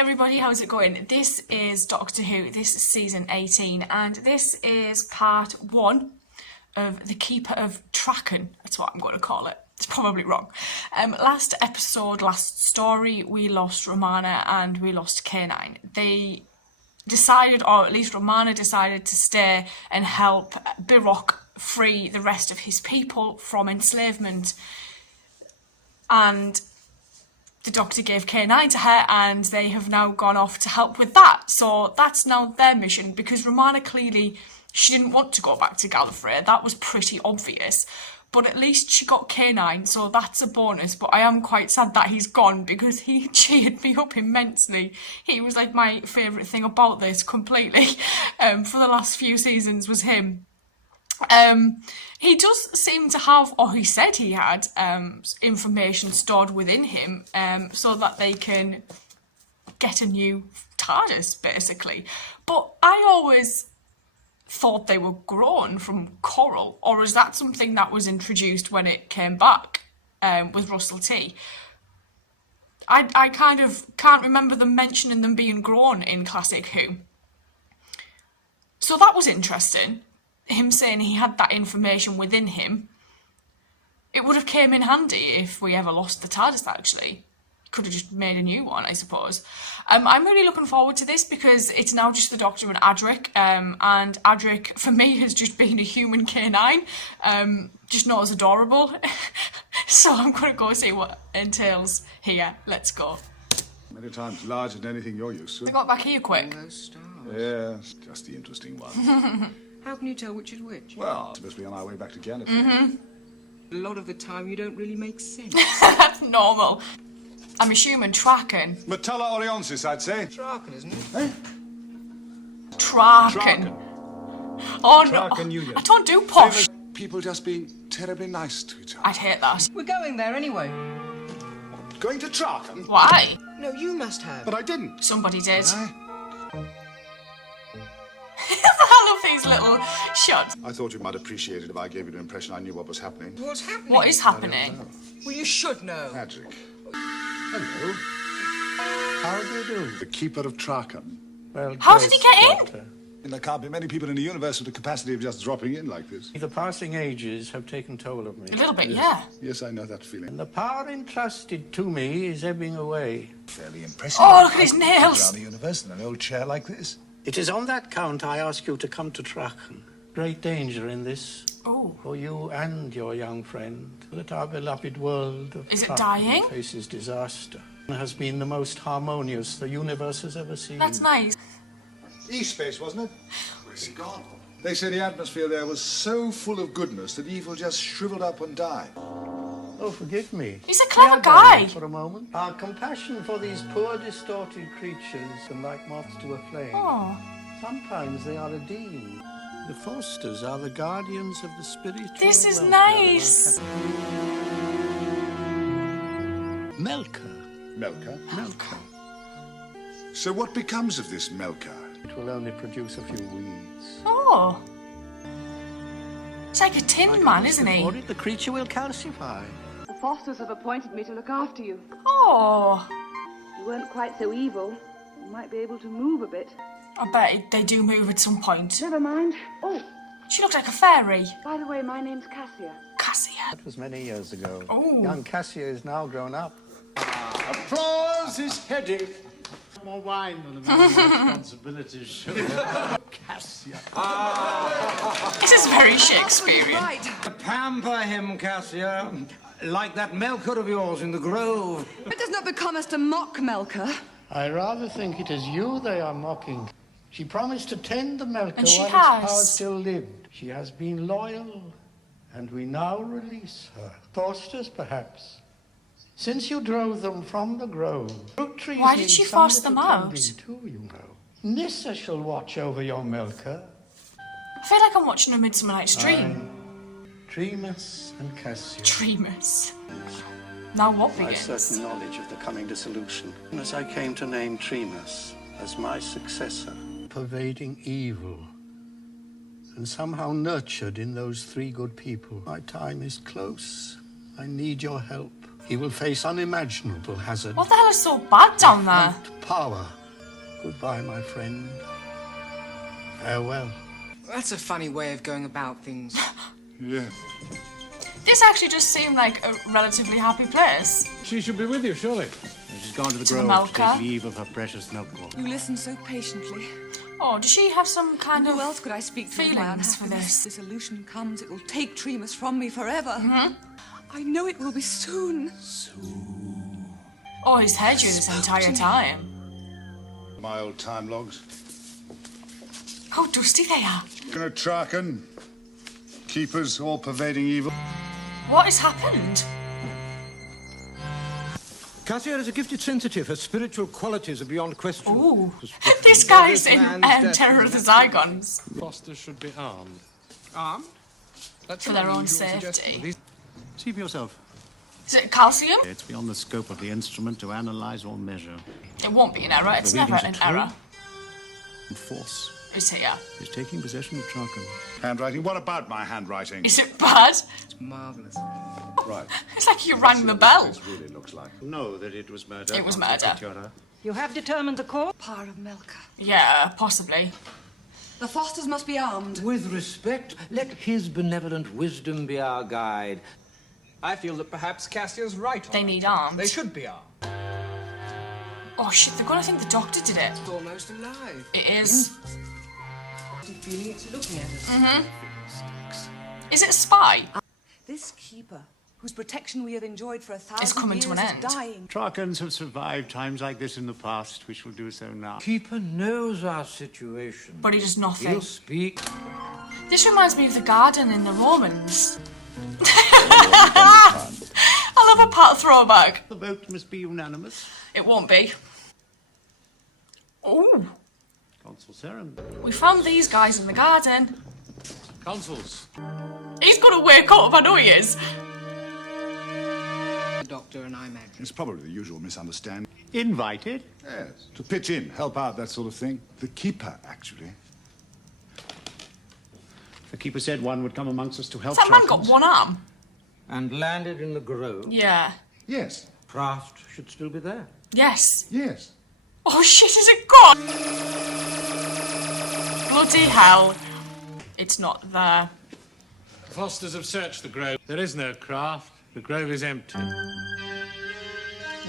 everybody, how's it going? This is Doctor Who, this is season 18, and this is part 1 of The Keeper of Traken. That's what I'm going to call it. It's probably wrong. Last episode, last story, we lost Romana and we lost K9. They decided, or at least Romana decided, to stay and help Biroq free the rest of his people from enslavement. And the Doctor gave K9 to her, and they have now gone off to help with that. So that's now their mission, because Romana clearly, she didn't want to go back to Gallifrey. That was pretty obvious. But at least she got K9, so that's a bonus. But I am quite sad that he's gone, because he cheered me up immensely. He was like my favourite thing about this completely for the last few seasons was him. He does seem to have, or he said he had, information stored within him so that they can get a new TARDIS, basically. But I always thought they were grown from coral, or is that something that was introduced when it came back with Russell T? I kind of can't remember them mentioning them being grown in Classic Who. So that was interesting. Him saying he had that information within him. It would have came in handy if we ever lost the TARDIS, actually. Could have just made a new one, I suppose. I'm really looking forward to this because it's now just the Doctor and Adric. And Adric, for me, has just been a human K9. Just not as adorable. So I'm going to go see what entails here. Let's go. Many times larger than anything you're used to. They got back here quick. Yeah, just the interesting one. How can you tell which is which? Well, supposed to be on our way back to Gallifrey. A lot of the time you don't really make sense. That's normal. I'm assuming Traken. Metalla Orionsis, I'd say. Traken, isn't it? Eh? Traken. Oh no, Traken Union. I don't do posh. People just being terribly nice to each other. I'd hate that. We're going there anyway. Going to Traken? Why? No, you must have. But I didn't. Somebody did. I I love these little shots. I thought you might appreciate it if I gave you the impression I knew what was happening. What's happening? What is happening? Well, you should know. Magic. Hello. How do you do? The Keeper of Traken. Well, How did he get in? Doctor. And there can't be many people in the universe with the capacity of just dropping in like this. The passing ages have taken toll of me. A little bit, yeah. Yes, I know that feeling. And the power entrusted to me is ebbing away. Fairly impressive. Oh, look at his nails. Around the universe in an old chair like this. It is on that count I ask you to come to Traken. Great danger in this. Oh. For you and your young friend. That our beloved world of Is it Traken dying? faces disaster. It has been the most harmonious the universe has ever seen. That's nice. E-space, wasn't it? Where's he gone? They say the atmosphere there was so full of goodness that evil just shriveled up and died. Oh, forgive me. He's a clever Bear guy. down for a moment. Our compassion for these poor, distorted creatures can like moths to a flame. Oh. Sometimes they are redeemed. The Fosters are the guardians of the spiritual This is welfare nice. of our Melka. Melka? Melka. So what becomes of this Melka? It will only produce a few weeds. Oh. It's like a tin man, isn't he? Before it, the creature will calcify. The Fosters have appointed me to look after you. Oh. You weren't quite so evil. You might be able to move a bit. I bet they do move at some point. Never mind. Oh, She looked like a fairy. by the way, my name's Cassia. Cassia. That was many years ago. Oh. Young Cassia is now grown up. Applause is headache. More wine than a man's responsibilities should have. Cassia. This is very Shakespearean. Pamper him, Cassia. Like that Melkor of yours in the grove. It does not become us to mock Melka. I rather think it is you they are mocking. She promised to tend the Melka And she while has. its power still lived. She has been loyal, and we now release her. Fosters, perhaps. Since you drove them from the grove, fruit trees Why did need she some force little them out? tending too, you know. Nissa shall watch over your Melka. I feel like I'm watching a Midsummer Night's Dream. Tremus and Cassia. Tremus. Now what My begins? certain knowledge of the coming dissolution, as I came to name Tremus as my successor, pervading evil, and somehow nurtured in those three good people. My time is close. I need your help. He will face unimaginable hazard. What the hell is so bad down there? Not power. Goodbye, my friend. Farewell. That's a funny way of going about things. Yeah. This actually just seemed like a relatively happy place. She should be with you, surely. She's gone to the To the grove to Melka. take leave of her precious milk wool. You listen so patiently. Oh, does she have some kind Who of else could I speak to of my feelings for unhappiness? this? Dissolution comes, it will take Tremus from me forever. Mm-hmm. I know it will be soon. Oh, he's heard you this entire time. My old time logs. How dusty they are. Gonna Traken. Keepers, all pervading evil. What has happened? Cassia is a gifted sensitive. Her spiritual qualities are beyond question. Ooh. This guy's in Terror of the Zygons. Fosters should be armed. Armed? That's For an their own unusual safety. suggestion. See for yourself. Is it calcium? It's beyond the scope of the instrument to analyze or measure. It won't be an error. It's The never readings an are true. error. Force Is here. is taking possession of Traken. Handwriting. What about my handwriting? Is it bad? It's marvellous. Right. It's like you rang the bell. This really looks like. Know that it was murder. It was Consul murder. Couture. You have determined the cause? Power of Melka. Yeah, possibly. The Fosters must be armed. With respect, let his benevolent wisdom be our guide. I feel that perhaps Cassia's right on They that. need arms. They should be armed. Oh shit, they're gonna think the doctor did it. It's almost alive. It is. Feeling it's looking at us. Mm-hmm. Is it a spy? This keeper, whose protection we have enjoyed for 1,000 It's coming years, to an end. is dying. Trakens have survived times like this in the past. We shall do so now. Keeper knows our situation. But he does nothing. He'll speak. This reminds me of the garden in the Romans. I love a part throwback. The vote must be unanimous. It won't be. Oh, Consul Serum. we found these guys in the garden. Consuls. He's gonna wake up, I know he is. The doctor and I, Mag. It's probably the usual misunderstanding. Invited. Yes. To pitch in, help out, that sort of thing. The keeper, actually. The keeper said one would come amongst us to help. That man got Trakens. one arm. And landed in the grove. Yeah. Yes. Craft should still be there. Yes. Yes. Oh shit, is it gone? Bloody hell. It's not there. The Fosters have searched the grove. There is no craft. The grove is empty.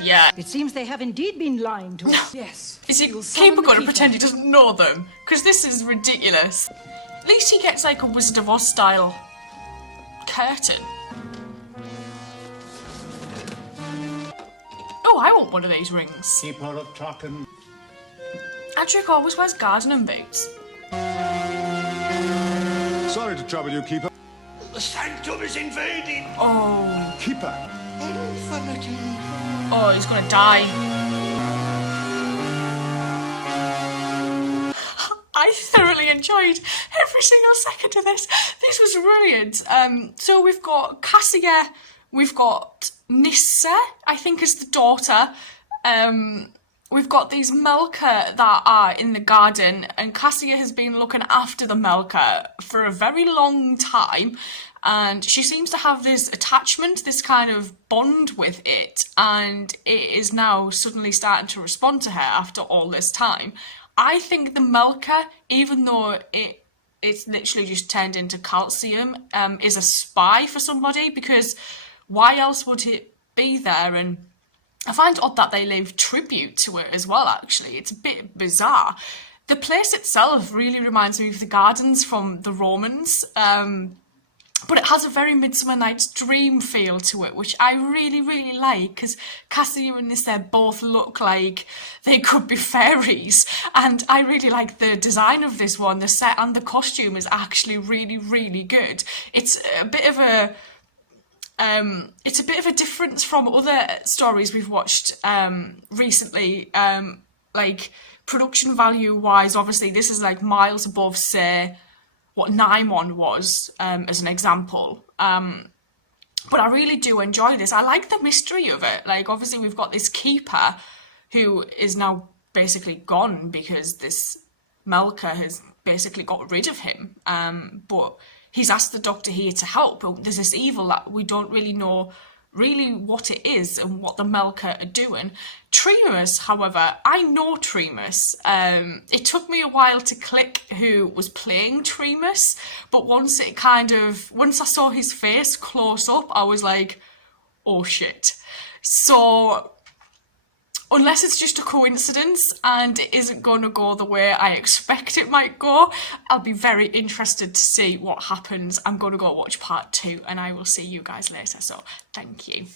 Yeah. It seems they have indeed been lying to us. Yes. Is he You'll summon keeper the going to keeper. pretend he doesn't know them? Because this is ridiculous. At least he gets like a Wizard of Oz style curtain. Oh, I want one of these rings. Keeper of Traken. Adric always wears gardening boots. Sorry to trouble you, keeper. The sanctum is invaded. Oh. Keeper. Oh, he's gonna die. I thoroughly enjoyed every single second of this. This was brilliant. So we've got Cassia, we've got Nissa, I think is the daughter. We've got these Melka that are in the garden, and Cassia has been looking after the Melka for a very long time, and she seems to have this attachment, this kind of bond with it, and it is now suddenly starting to respond to her after all this time. I think the Melka, even though it's literally just turned into calcium, is a spy for somebody, because why else would it be there? And I find it odd that they leave tribute to it as well, actually. It's a bit bizarre. The place itself really reminds me of the gardens from the Romans, but it has a very Midsummer Night's Dream feel to it, which I really, really like, because Cassia and Nissa both look like they could be fairies, and I really like the design of this one. The set and the costume is actually really, really good. It's a bit of a difference from other stories we've watched recently. Like production value wise, obviously this is like miles above, say, what Naimon was, as an example. But I really do enjoy this. I like the mystery of it. Like, obviously we've got this keeper who is now basically gone because this Melka has basically got rid of him. But he's asked the doctor here to help. But there's this evil that we don't really know really what it is and what the Melka are doing. Tremus, however, I know Tremus. It took me a while to click who was playing Tremus, but once I saw his face close up, I was like, oh shit. So unless it's just a coincidence and it isn't going to go the way I expect it might go, I'll be very interested to see what happens. I'm going to go watch part 2 and I will see you guys later. So thank you.